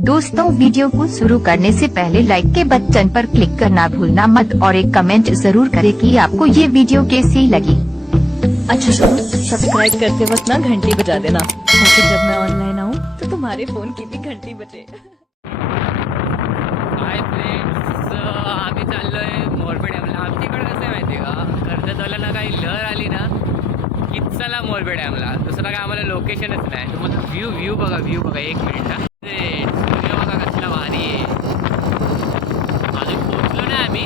दोस्तों, वीडियो को शुरू करने से पहले लाइक के बटन पर क्लिक करना भूलना मत और एक कमेंट जरूर करें कि आपको ये वीडियो कैसी लगी। अच्छा सुनो, सब्सक्राइब करते वक्त ना घंटी बजा देना ताकि जब मैं ऑनलाइन आऊँ तो तुम्हारे फोन की भी घंटी बजे। हाय फ्रेंड्स, आम्ही चाललोय मोरबे डॅमला. आमच्याकडे कसं आहे माहिती आहे का, कर्जतवाल्यांना काही लहर आली ना की चला मोरबे डॅमला. दुसरं काय आम्हाला लोकेशनच नाही. तुम्हाला व्ह्यू बघा एक मिनिट ना. सूर्य बघा कसला भारी आहे. अजून पोहोचलो नाही आम्ही,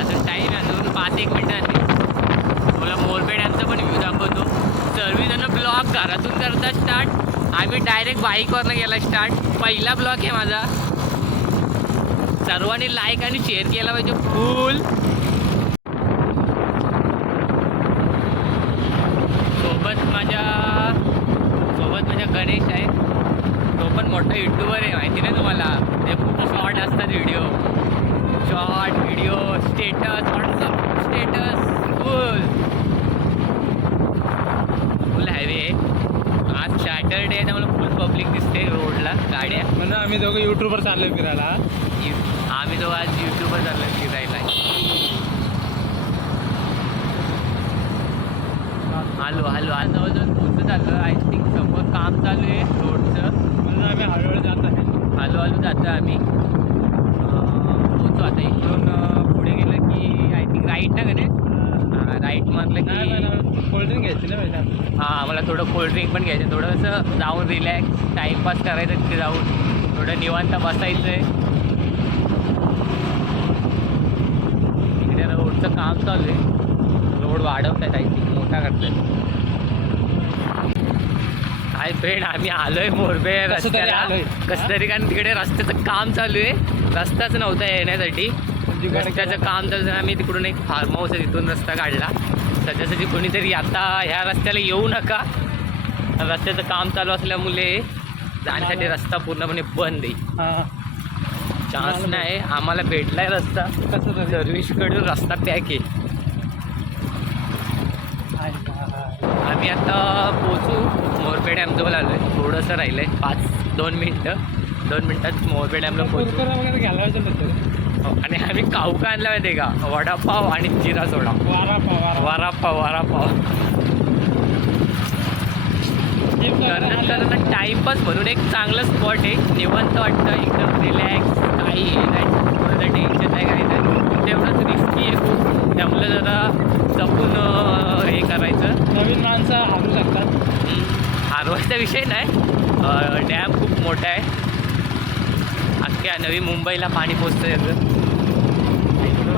अजून टाईम अजून 5-1 मिनिटांनी. मला मोरबे डॅमचा पण व्ह्यू दाखवतो. सर्वजण ब्लॉग घरातून करतात स्टार्ट, आम्ही डायरेक्ट बाईकवरनं गेला स्टार्ट. पहिला ब्लॉग आहे माझा. सर्वांनी लाईक आणि शेअर केला पाहिजे फुल. सोबत माझ्या गणेश आहे, तो पण मोठा यूट्यूबर आहे. माहिती नाही तुम्हाला, ते खूप शॉर्ट असतात व्हिडिओ, स्टेटस, व्हॉट्सअप स्टेटस फुल हायवे आहे. आज सॅटरडे आहे त्यामुळे फुल पब्लिक दिसते रोडला, गाड्या. म्हणून आम्ही दोघं युट्यूबवर चाललोय फिरायला. आम्ही तो आज यूट्यूबवर चाललो फिरायला. हॅलो जवळजवळ पोहोचत आलं. आय थिंक समोर काम चालू आहे रोडचं, म्हणून आम्ही हळूहळू जात आहे. हळूहळू जातो आम्ही. पोहोचू आता. इकडून पुढे गेलं की आय थिंक राईट ना गणे. राईट मारलं की कोल्ड्रिंक घ्यायची ना पाहिजे. हां, मला थोडं कोल्ड्रिंक पण घ्यायचं. थोडंसं जाऊन रिलॅक्स टाईमपास करायचं तिथे जाऊन. थोडं निवांत बसायचं आहे. इकडे रोडचं काम चालू आहे. रोड वाढवत आहेत, आय थिंक मोठा करतात. हाय फ्रेंड, आम्ही आलोय मोरबे रस्त्याला. कसं तरी, कारण तिकडे रस्त्याचं काम चालू आहे. रस्ताच नव्हता येण्यासाठी, रस्त्याचं काम चालू आहे. आम्ही तिकडून एक फार्म हाऊस आहे, तिथून रस्ता काढला. त्याच्यासाठी कोणीतरी आता ह्या रस्त्याला येऊ नका, रस्त्याचं काम चालू असल्यामुळे जाण्यासाठी रस्ता पूर्णपणे बंद आहे. चान्स नाही. आम्हाला भेटलाय रस्ता, कसं सर्व्हिसकडून रस्ता पॅक आहे. आम्ही आता पोचू. मोरबे डॅमजवळ आलो आहे. थोडंसं राहिलं आहे, 2 मिनटात मोरबे डॅमला पोचू. वगैरे घ्यायला पाहिजे. आणि आम्ही काहू का आणला माहिती आहे का, वडापाव आणि जिरा सोडा. वारापाव करण्यात टाईमपास म्हणून एक चांगलं स्पॉट आहे. निवांत वाटतं, एकदम रिलॅक्स, काही नाही, कोणाचं टेन्शन नाही, काही नाही. तेवढंच रिस्की आहे खूप, त्यामुळे जरा जपून हे करायचं. नवीन माणसं हारू शकतात. हारवायचा विषय नाही, डॅम खूप मोठा आहे. अख्ख्या नवी मुंबईला पाणी पोचतं याचं.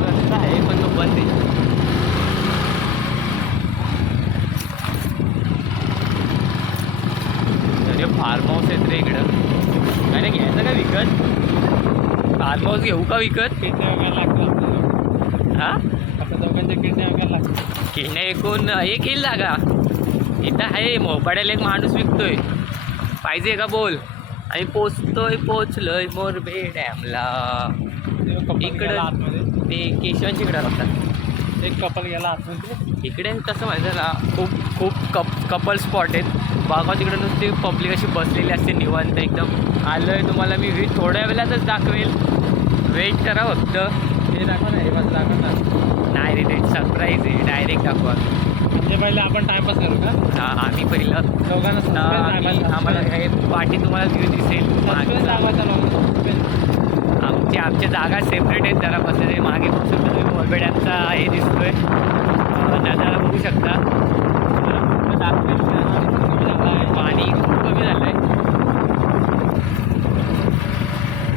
रस्ता आहे पण तो बंद आहे. अरे फार्म हाऊस आहेत रे इकडं. काय नाही घ्यायचं का विकत? फार्म हाऊस घेऊ का विकत? किडण्या वगैरे लागतात. हां, आता दोघांच्या किडण्या वगैरे लागतात. किडण्या एकूण एक येईल जागा. इथं आहे मोपाड्याला एक माणूस विकतोय, पाहिजे का बोल. आम्ही पोचलोय मोरबे डॅमला. इकडं आतमध्ये ते केशवांच्या इकडं राहतात. एक कपल गेला आतमध्ये. इकडे तसं माहिती ना, खूप कपल स्पॉट आहेत. बागा तिकडे नुसती पब्लिक अशी बसलेली असते निवांत एकदम. आलोय, तुम्हाला मी थोड्या वेळातच दाखवेल, वेट करा फक्त. हे दाखवा ना, हे बस दाखवा. नाही रे, ते सरप्राईज आहे, डायरेक्ट दाखवा. म्हणजे पहिले आपण टाइमपास करू का? हां, आम्ही पहिलं दोघांना आम्हाला हे पाठी तुम्हाला व्ह्यू दिसेल. आमच्या जागा सेपरेट आहेत. जरा बसले मागे बघू शकता तुम्ही, मोरबे डॅमचा हे दिसतोय, नजारा बघू शकता. पाणी खूप कमी झालं आहे.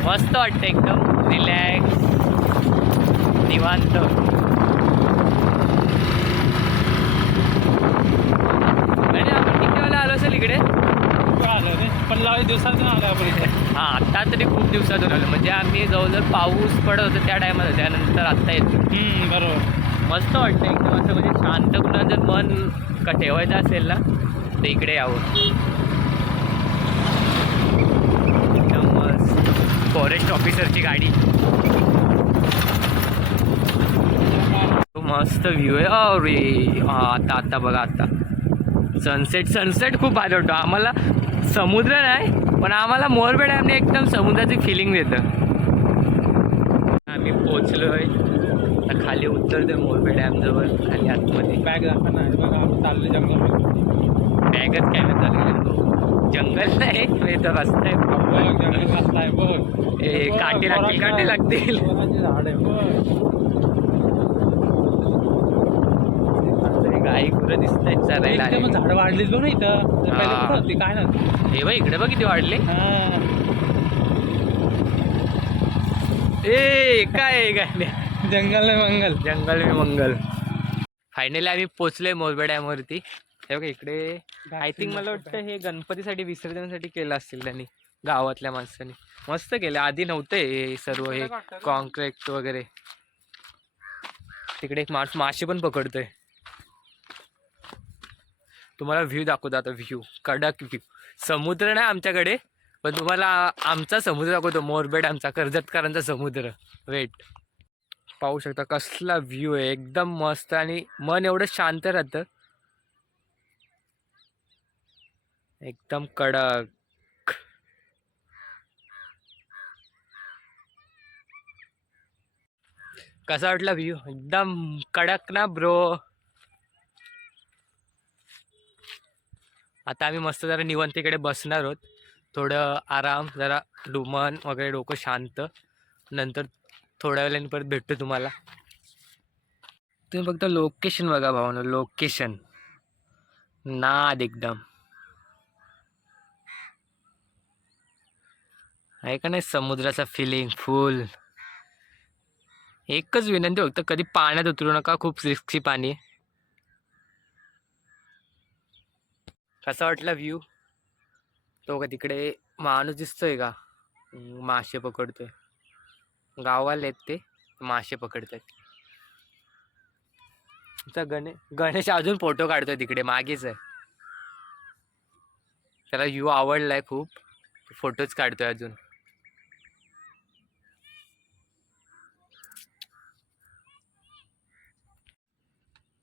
मस्त वाटतं, एकदम रिलॅक्स, निवांत. आणि आपण किती वेळा आलो असेल इकडे? आलं रे, 15 दिवसातून आलं आपण इथे. हां, आत्ता तरी खूप दिवसातून आलो. म्हणजे आम्ही जवळजवळ पाऊस पडत होतं त्या टायमाला, त्यानंतर आत्ता येतो. बरोबर. मस्त वाटतं एकदम असं. म्हणजे शांत, कुणा जर मन ठेवायचं असेल ना तर इकडे यावं. एकदम मस्त. फॉरेस्ट ऑफिसरची गाडी, मस्त व्ह्यू आहे. अरे हां, आता बघा, आता सनसेट खूप भारी वाटतो आम्हाला. समुद्र नाही, पण आम्हाला मोरबे डॅमने एकदम समुद्राची फिलिंग देतं. आम्ही पोचलोय आता, खाली उतरतोय मोरबे डॅम जवळ, खाली आतमध्ये. बॅग दाखवा ना, बघा आपण चालले जंगल. बॅगच काय नाही चाललेलं, जंगल नाही इथं रस्ता आहे proper. जंगल रस्ता आहे बघ. ए, काटे लागतील, काटे लागतील. वराचे झाड आहे बघ. गाई गुरं दिसत आहेत चरायला एकदम आलेली. झाड वाढलीच बघ ना इथं. पहिले हा. कुठं होती काय ना. हे बघ इकडे बघ किती वाढले. ए काय काय जंगल आहे मंगल. जंगल में मंगल. फायनली आम्ही पोचलोय मोरबे डॅम वरती. हे बघा इकडे आय थिंक मला वाटतं हे गणपतीसाठी विसर्जनासाठी केलं असतील त्यांनी, गावातल्या माणसांनी. मस्त केलं, आधी नव्हतं हे सर्व, हे कॉन्क्रीट वगैरे. तिकडे एक माणूस मासे पण पकडतोय. तुम्हाला व्ह्यू दाखवतो आता, व्ह्यू कडक व्ह्यू. समुद्र नाही आमच्याकडे, पण तुम्हाला आमचा समुद्र दाखवतो, मोरबे डॅमचा, कर्जतकरांचा समुद्र. वेट, पाहू शकता कसला व्ह्यू आहे, एकदम मस्त आणि मन एवढं शांत राहतं, एकदम कडक. कसा वाटला व्ह्यू? एकदम कडक ना ब्रो. आता आम्ही मस्त जरा निवांत तिकडे बसणार आहोत, थोडं आराम, जरा डुमन वगैरे, डोकं शांत. नंतर थोड्या वेळाने परत भेटतो तुम्हाला. तुम्ही फक्त लोकेशन बघा भावना, लोकेशन नाद एकदम आहे का नाही, समुद्राचा फिलिंग फुल. एकच विनंती, फक्त कधी पाण्यात उतरू नका, खूप रिस्की पाणी आहे. कसा वाटला व्ह्यू? तो का तिकडे माणूस दिसतोय का, मासे पकडतोय. गावाला आहेत ते, मासे पकडतात. गणेश अजून फोटो काढतोय तिकडे, मागेच आहे. त्याला व्ह्यू आवडलाय खूप, फोटोच काढतोय अजून.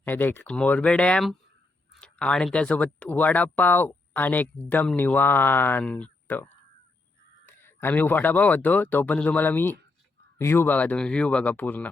हे देख मोरबे डॅम आणि त्यासोबत वडापाव आणि एकदम निवांत. आम्ही वडापाव होतो तोपर्यंत तुम्हाला मी व्ह्यू बघा, तुम्ही व्ह्यू बघा पूर्ण.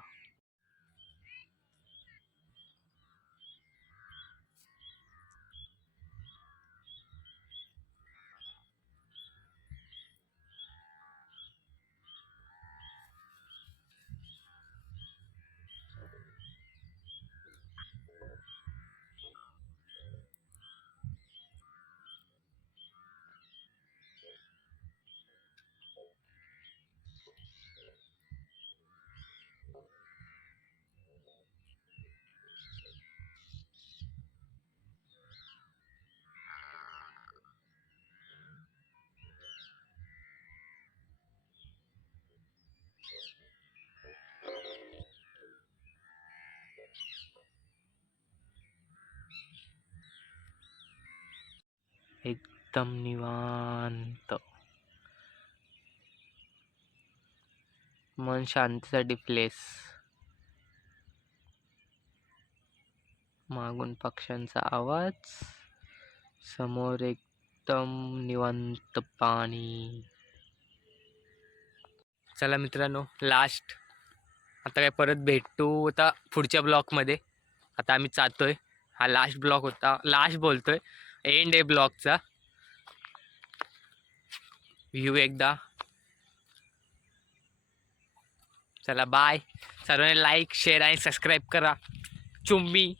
एकदम निवांत, मन शांतीसाठी प्लेस. मागून पक्ष्यांचा आवाज, समोर एकदम निवांत पाणी. चला मित्रांनो, लास्ट आता काय, परत भेटू आता पुढच्या ब्लॉगमध्ये. आता आम्ही जातोय, हा लास्ट ब्लॉग होता, लास्ट बोलतोय, एंड आहे ब्लॉगचा. व्ह्यू एकदा. चला बाय. सर्वांनी लाईक, शेअर आणि सबस्क्राईब करा. चुम्मी.